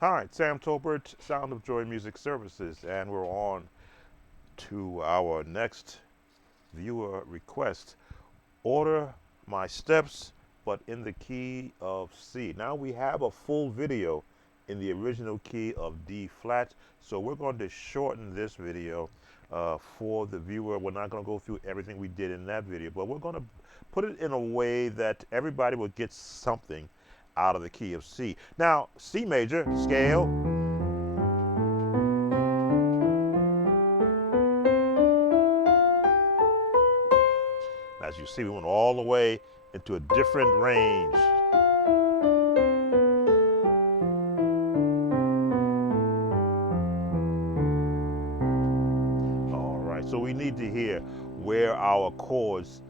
Hi, Sam Tolbert, Sound of Joy Music Services, and we're on to our next viewer request. Order My Steps, but in the key of C. Now we have a full video in the original key of D flat, so we're going to shorten this video for the viewer. We're not going to go through everything we did in that video, but we're going to put it in a way that everybody will get something out of the key of C. Now, C major, scale. As you see, we went all the way into a different range. All right, so we need to hear where our chords,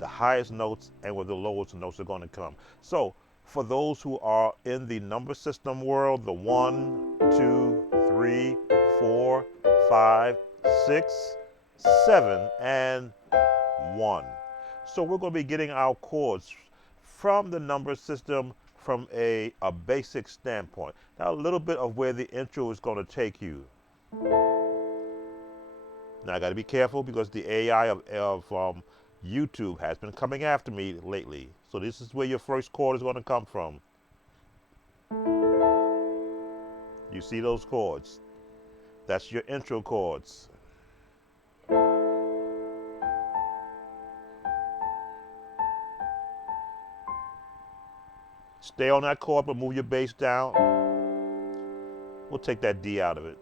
the highest notes and where the lowest notes are going to come. So for those who are in the number system world, the 1, 2, 3, 4, 5, 6, 7, and 1. So we're going to be getting our chords from the number system from a basic standpoint. Now a little bit of where the intro is going to take you. Now I got to be careful because the AI of YouTube has been coming after me lately. So this is where your first chord is going to come from. You see those chords? That's your intro chords. Stay on that chord, but move your bass down. We'll take that D out of it.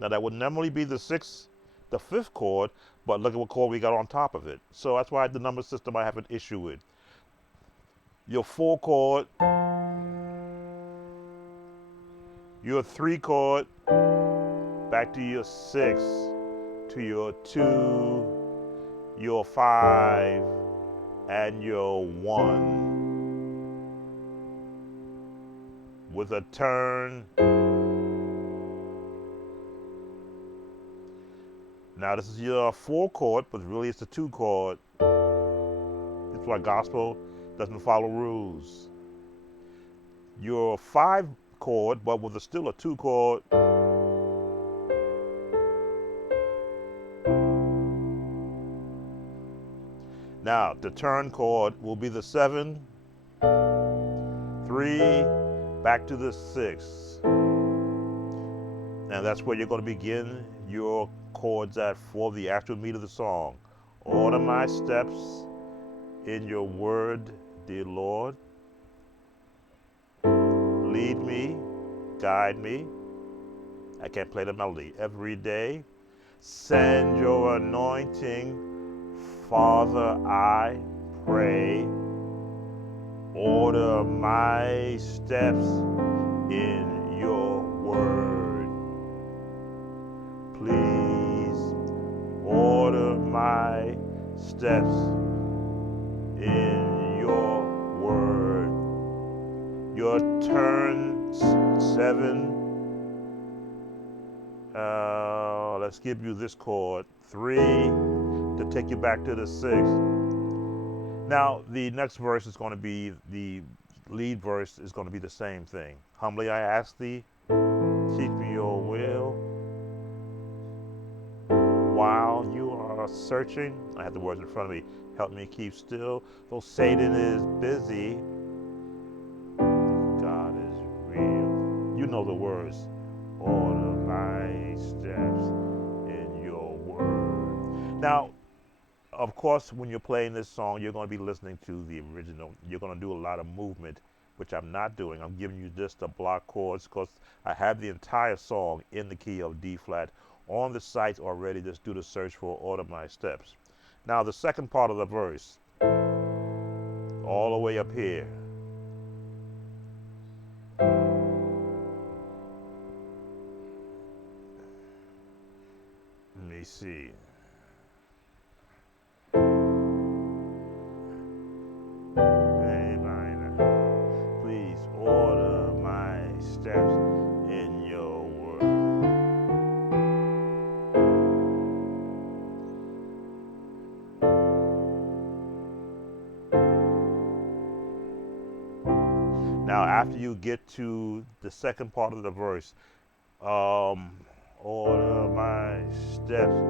Now that would normally be the fifth chord, but look at what chord we got on top of it. So that's why the number system I have an issue with. Your 4 chord, your 3 chord, back to your 6, to your 2, your 5, and your 1. With a turn. Now this is your 4 chord, but really it's a 2 chord. That's why gospel doesn't follow rules. Your 5 chord, but with still a 2 chord. Now the turn chord will be the 7, 3, back to the 6. And that's where you're going to begin your chords at for the actual meat of the song. Order my steps in your word, dear Lord. Lead me, guide me. I can't play the melody every day. Send your anointing, Father, I pray. Order my steps in your word. Please order my steps in your word. Your turn 7. Let's give you this chord. 3 to take you back to the 6. Now the next verse is going to be, the lead verse is going to be the same thing. Humbly I ask thee, teach me your will. While you are searching, I have the words in front of me, help me keep still. Though Satan is busy, God is real. You know the words. Order my steps in your word. Now, of course, when you're playing this song, you're going to be listening to the original. You're going to do a lot of movement, which I'm not doing. I'm giving you just the block chords because I have the entire song in the key of D flat on the site already. Just do the search for Order My Steps. Now, the second part of the verse, all the way up here. Let me see. Please order my steps in your word. after you get to the second part of the verse, um, order my steps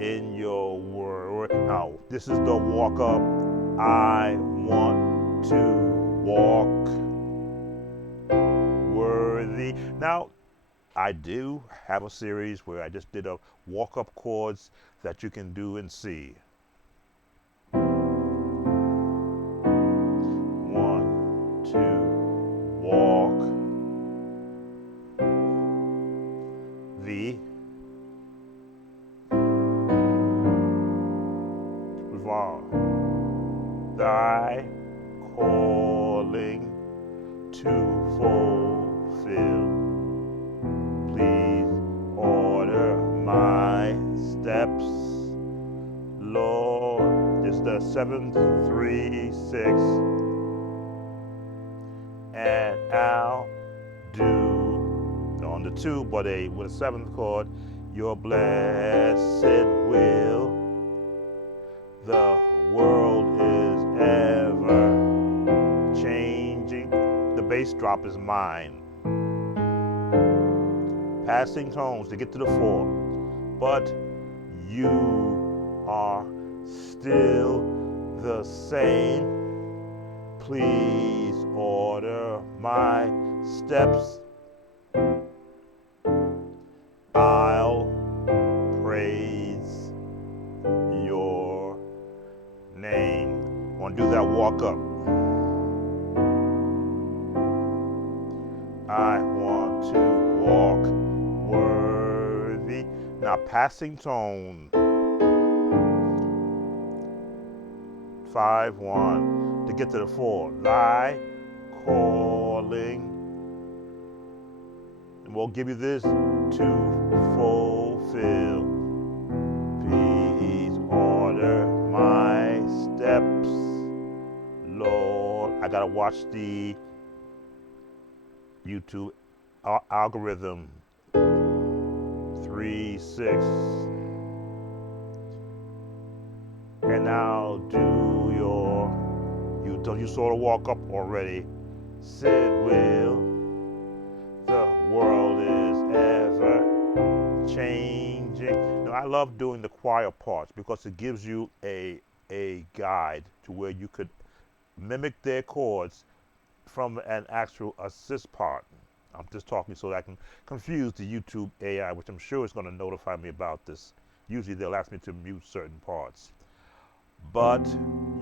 in your word. Now, this is the walk up. I want to walk worthy. Now, I do have a series where I just did a walk up chords that you can do in C. 1, 2, walk the revolve thy calling to fulfill. Please order my steps, Lord. It's the 7, 3, 6, and I'll do on the 2, but with a 7th chord. Your blessed will. The world is ever changing. The bass drop is mine. Passing tones to get to the 4, but you are still the same. Please order my steps. I'll praise your name. Want to do that walk up. I want to walk worthy. Now, passing tone. 5, 1 to get to the 4. Thy calling. And we'll give you this to fulfill. Please order my steps, Lord. I gotta watch the YouTube algorithm. 3, 6. And now do you sort of walk up already. Sid will. The world is ever changing. Now, I love doing the choir parts because it gives you a guide to where you could mimic their chords from an actual assist part. I'm just talking so that I can confuse the YouTube AI, which I'm sure is going to notify me about this. Usually they'll ask me to mute certain parts. But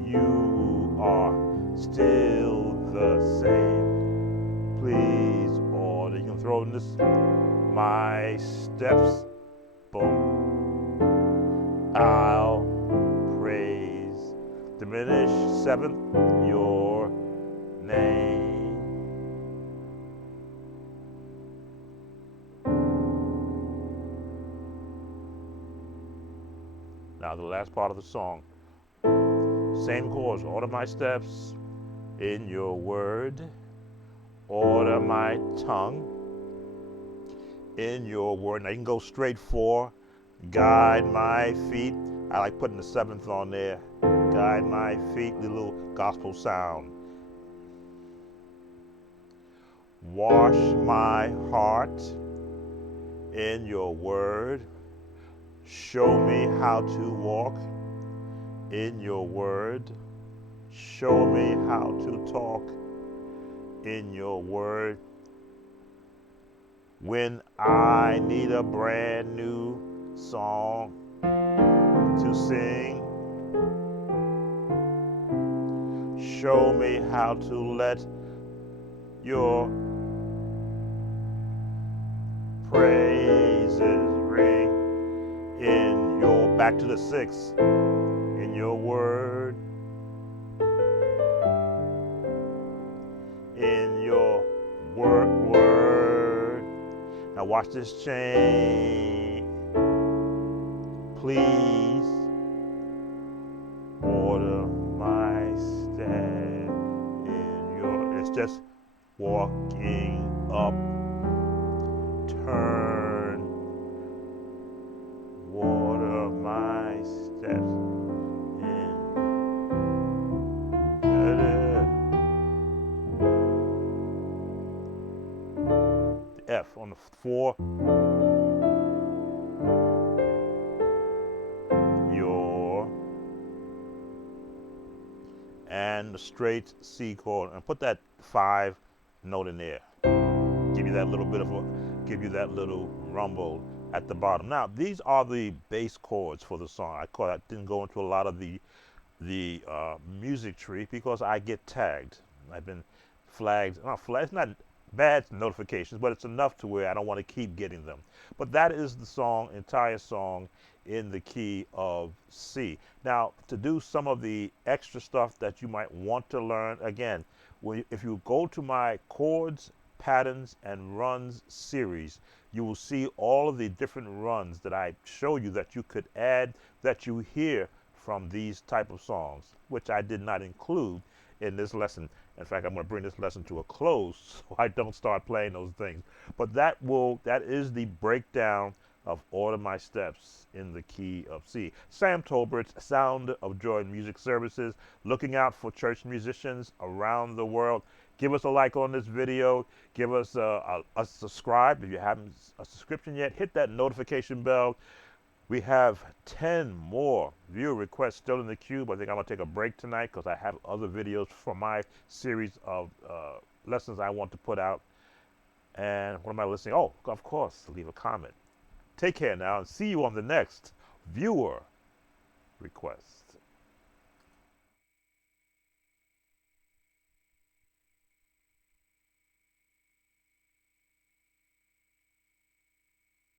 you are still the same. Please order. You can throw in this. My steps. Boom. I'll praise. Diminish 7th. Your name. Now the last part of the song. Same chords. Order my steps in your word. Order my tongue in your word. Now you can go straight 4. Guide my feet. I like putting the 7th on there. Guide my feet. The little gospel sound. Wash my heart in your word. Show me how to walk in your word. Show me how to talk in your word. When I need a brand new song to sing, show me how to let your praises ring in your, back to the 6, in your word, in your word. Now watch this chain. Please order my step in your, it's just walking up, turn, water my steps in. F on the 4, your, and the straight C chord, and put that 5 note in there. Give you that little bit of a, give you that little rumble at the bottom. Now these are the bass chords for the song. I didn't go into a lot of the music tree because I get tagged. I've been flagged. Not flagged. It's not bad notifications, but it's enough to where I don't want to keep getting them. But that is the song, entire song, in the key of C. Now, to do some of the extra stuff that you might want to learn, again, if you go to my chords, patterns, and runs series, you will see all of the different runs that I show you that you could add, that you hear from these type of songs, which I did not include in this lesson. In fact, I'm going to bring this lesson to a close so I don't start playing those things. But that is the breakdown of Order My Steps in the key of C. Sam Tolbert's Sound of Joy Music Services, looking out for church musicians around the world. Give us a like on this video. Give us a subscribe if you haven't a subscription yet. Hit that notification bell. We have 10 more viewer requests still in the queue, but I think I'm going to take a break tonight because I have other videos from my series of lessons I want to put out. And what am I listening? Oh, of course, leave a comment. Take care now and see you on the next viewer request.